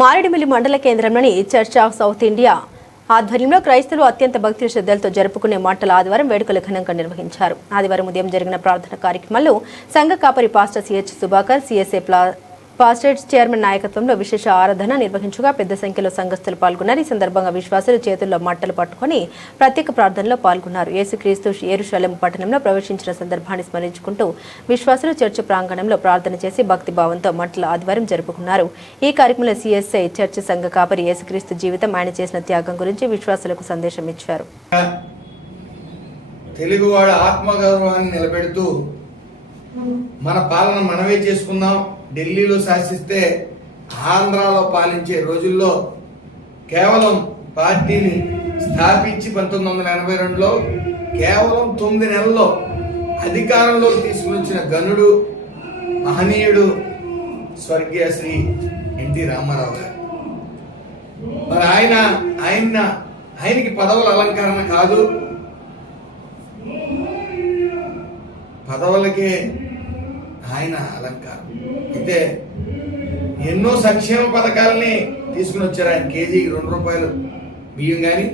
మారేడుమిల్లి మండల కేంద్రంలోని church of south India ఆధ్వర్యంలో క్రైస్తవులు అత్యంత భక్తి శ్రద్ధలతో జరుపుకునే మంటల ఆదివారం వేడుకలు ఘనంగా నిర్వహించారు. ఆదివారం ఉదయం జరిగిన ప్రార్థన కార్యక్రమంలో సంఘ కాపరి pastor CH Subhakar, CSA pastors chairman నాయకత్వంలో విశేష ఆరాధన నిర్వహించగా పెద్ద సంఖ్యలో సంఘస్థులు పాల్గొన్నారు. ఈ సందర్భంగా విశ్వాసులు చేతుల్లో మట్టలు పట్టుకుని ప్రత్యేక ప్రార్థనలో పాల్గొన్నారు. యేసుక్రీస్తు యెరూషలేము పట్టణంలో ప్రవేశించిన సందర్భాన్ని స్మరించుకుంటూ విశ్వాసులు చర్చి ప్రాంగణంలో ప్రార్థన చేసి భక్తి భావంతో మంటల ఆదివారం జరుపుకున్నారు. ఈ కార్యక్రమంలో సిఎస్ఐ చర్చి సంఘ కాపరి యేసుక్రీస్తు జీవితం, ఆయన చేసిన త్యాగం గురించి విశ్వాసులకు సందేశం ఇచ్చారు. తెలుగువాడి ఆత్మగౌరవాన్ని నిలబెడుతూ మన పాలన మనమే చేసుకుందాం, ఢిల్లీలో శాసిస్తే ఆంధ్రాలో పాలించే రోజుల్లో కేవలం పార్టీని స్థాపించి 1982లో కేవలం 9 నెలల్లో అధికారంలోకి తీసుకుని వచ్చిన గనుడు, మహనీయుడు స్వర్గీయ శ్రీ ఎన్టీ రామారావు గారు. మరి ఆయనకి పదవుల అలంకరణ కాదు, పదవులకే ఆయన అలంకారం. అయితే ఎన్నో సంక్షేమ పథకాలని తీసుకుని వచ్చారు. ఆయన కేజీకి 2 రూపాయలు బియ్యం కానీ,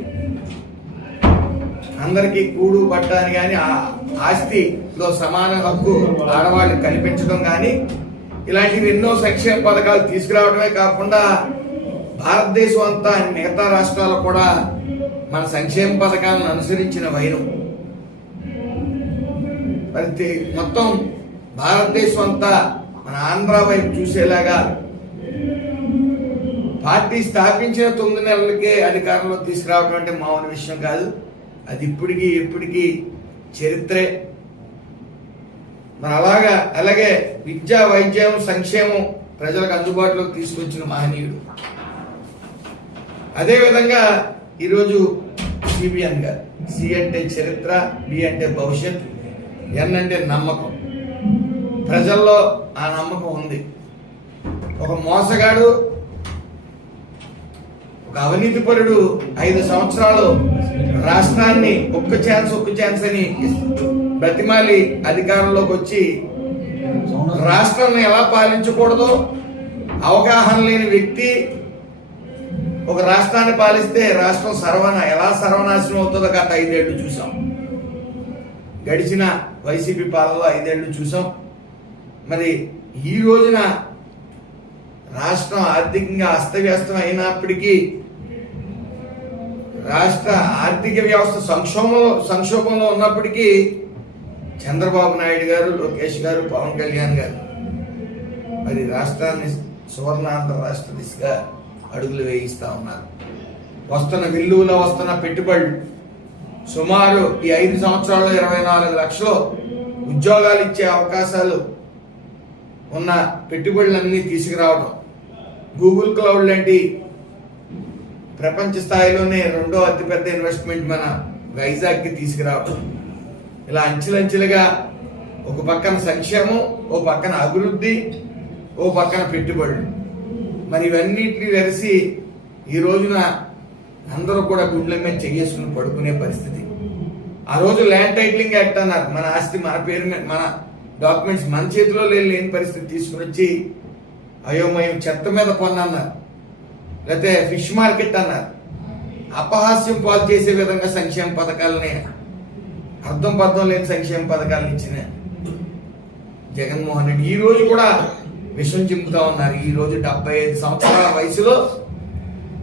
అందరికీ కూడు బట్ట అని కానీ, ఆస్తిలో సమాన హక్కు ఆడవాళ్ళకి కల్పించడం కానీ, ఇలాంటివి ఎన్నో సంక్షేమ పథకాలు తీసుకురావడమే కాకుండా భారతదేశం అంతా మిగతా రాష్ట్రాలు కూడా మన సంక్షేమ పథకాలను అనుసరించిన వైనం. మరి మొత్తం భారతదేశం అంతా మన ఆంధ్ర వైపు చూసేలాగా పార్టీ స్థాపించిన 9 నెలలకే అధికారంలో తీసుకురావడం అంటే మామూలు విషయం కాదు. అది ఎప్పటికీ చరిత్రే. మరి అలాగే విద్య, వైద్యం, సంక్షేమం ప్రజలకు అందుబాటులోకి తీసుకొచ్చిన మహనీయుడు. అదేవిధంగా ఈరోజు సిబిఎన్ గారు, సి అంటే చరిత్ర, బి అంటే భవిష్యత్, ఎన్ అంటే నమ్మకం. ప్రజల్లో ఆ నమ్మకం ఉంది. ఒక మోసగాడు, ఒక అవినీతిపరుడు 5 సంవత్సరాలు రాష్ట్రాన్ని ఒక్క ఛాన్స్ అని బ్రతిమాలి అధికారంలోకి వచ్చి రాష్ట్రాన్ని ఎలా పాలించకూడదో అవగాహన లేని వ్యక్తి ఒక రాష్ట్రాన్ని పాలిస్తే రాష్ట్రం ఎలా సర్వనాశనం అవుతుందో గత 5 ఏళ్లు చూసాం. గడిచిన వైసీపీ పాలనలో 5 ఏళ్లు చూసాం. మరి ఈ రోజున రాష్ట్రం ఆర్థికంగా అస్తవ్యస్తం అయినప్పటికీ, రాష్ట్ర ఆర్థిక వ్యవస్థ సంక్షోభంలో ఉన్నప్పటికీ చంద్రబాబు నాయుడు గారు, లోకేష్ గారు, పవన్ కళ్యాణ్ గారు మరి రాష్ట్రాన్ని సువర్ణాంధ్ర రాష్ట్ర దిశగా అడుగులు వేయిస్తా ఉన్నారు. వస్తున్న పెట్టుబడులు సుమారు ఈ 5 సంవత్సరాల్లో 24 లక్షలు ఉద్యోగాలు ఇచ్చే అవకాశాలు ఉన్న పెట్టుబడులన్నీ తీసుకురావడం, గూగుల్ క్లౌడ్ లాంటి ప్రపంచ స్థాయిలోనే 2వ అతిపెద్ద ఇన్వెస్ట్మెంట్ మన వైజాగ్కి తీసుకురావడం, ఇలా అంచెలంచెలుగా ఒక పక్కన సంక్షేమం, ఓ పక్కన అభివృద్ధి, ఓ పక్కన పెట్టుబడులు. మరి ఇవన్నిటిని వెరసి ఈ రోజున అందరూ కూడా గుండెల మీద చెయ్యేసుకుని పడుకునే పరిస్థితి. ఆ రోజు ల్యాండ్ టైటిలింగ్ యాక్ట్ అన్నారు. మన ఆస్తి మన పేరు మీద, మన డాక్యుమెంట్స్ మన చేతిలో లేని పరిస్థితి తీసుకుని వచ్చి అయోమయం చెత్త మీద పొందన్నారు, లేకపోతే ఫిష్ మార్కెట్ అన్నారు. అపహాస్యం పాలు చేసే విధంగా సంక్షేమ పథకాలని, అర్థం లేని సంక్షేమ పథకాలను ఇచ్చిన జగన్మోహన్ రెడ్డి ఈ రోజు కూడా విషం చిమ్ముతా ఉన్నారు. ఈ రోజు 75 సంవత్సరాల వయసులో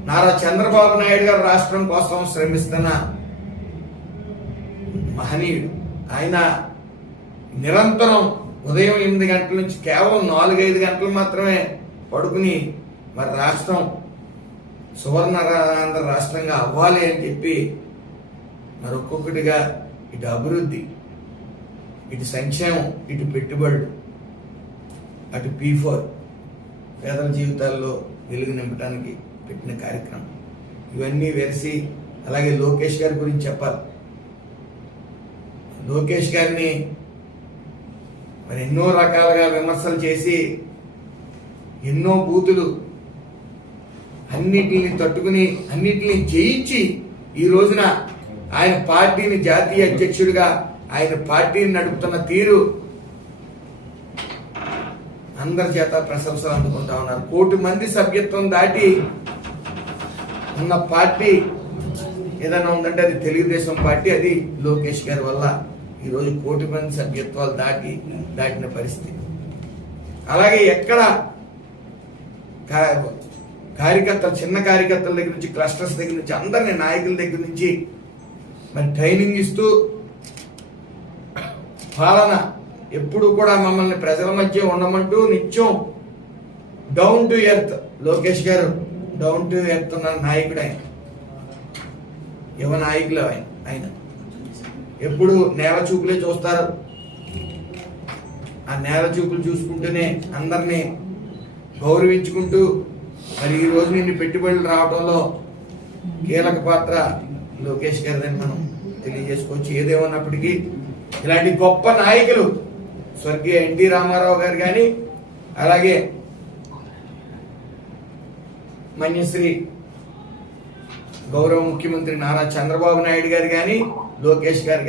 నారా చంద్రబాబు నాయుడు గారు రాష్ట్రం కోసం శ్రమిస్తున్న మహనీయుడు. ఆయన నిరంతరం ఉదయం 8 గంటల నుంచి కేవలం 4-5 గంటలు మాత్రమే పడుకుని మరి రాష్ట్రం సువర్ణాంధ్ర రాష్ట్రంగా అవ్వాలి అని చెప్పి మరి ఒక్కొక్కటిగా ఇటు అభివృద్ధి, ఇటు సంక్షేమం, ఇటు పెట్టుబడులు, అటు P4 పేదల జీవితాల్లో వెలుగు నింపడానికి పెట్టిన కార్యక్రమం. ఇవన్నీ వెరసి అలాగే లోకేష్ గారి గురించి చెప్పాలి. లోకేష్ గారిని మరి ఎన్నో రకాలుగా విమర్శలు చేసి ఎన్నో బూతులు అన్నిటిని తట్టుకుని అన్నిటిని జయించి ఈ రోజున ఆయన పార్టీని జాతీయ అధ్యక్షుడిగా ఆయన పార్టీని నడుపుతున్న తీరు అందరి చేత ప్రశంసలు అందుకుంటా ఉన్నారు. 1 కోటి మంది సభ్యత్వం దాటి ఉన్న పార్టీ ఏదైనా ఉందంటే అది తెలుగుదేశం పార్టీ. అది లోకేష్ గారి వల్ల ఈరోజు 1 కోటి మంది సభ్యత్వాలు దాటిన పరిస్థితి. అలాగే ఎక్కడ కార్యకర్తలు, చిన్న కార్యకర్తల దగ్గర నుంచి, క్లస్టర్స్ దగ్గర నుంచి, అందరినీ నాయకుల దగ్గర నుంచి మరి ట్రైనింగ్ ఇస్తూ పాలన ఎప్పుడు కూడా మమ్మల్ని ప్రజల మధ్య ఉండమంటూ నిత్యం డౌన్ టు ఎర్త్, లోకేష్ గారు డౌన్ టు ఎర్త్ ఉన్న నాయకుడు ఆయన. యువ నాయకులు ఆయన ఎప్పుడు నేల చూపులే చూస్తారు. ఆ నేల చూపులు చూసుకుంటూనే అందరినీ గౌరవించుకుంటూ మరి ఈ రోజు నిన్ను పెట్టుబడులు రావడంలో కీలక పాత్ర లోకేష్ గారిదని మనం తెలియజేసుకోవచ్చు. ఏదేమన్నప్పటికీ ఇలాంటి గొప్ప నాయకులు స్వర్గీయ ఎన్టీ రామారావు గారు కానీ, అలాగే మన్యశ్రీ గౌరవ ముఖ్యమంత్రి నారా చంద్రబాబు నాయుడు గారు కానీ, లోకేష్ గారు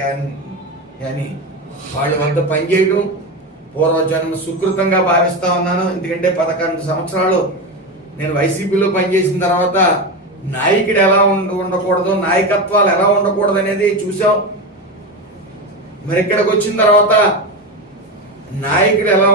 కానీ వాళ్ళ వద్ద పనిచేయడం పూర్వజన్మ సుకృతంగా భావిస్తా ఉన్నాను. ఎందుకంటే 11 సంవత్సరాలు నేను వైసీపీలో పనిచేసిన తర్వాత నాయకుడు ఎలా ఉండకూడదు, నాయకత్వాలు ఎలా ఉండకూడదు అనేది చూసాం. మరి ఇక్కడికి వచ్చిన తర్వాత నాయకుడు ఎలా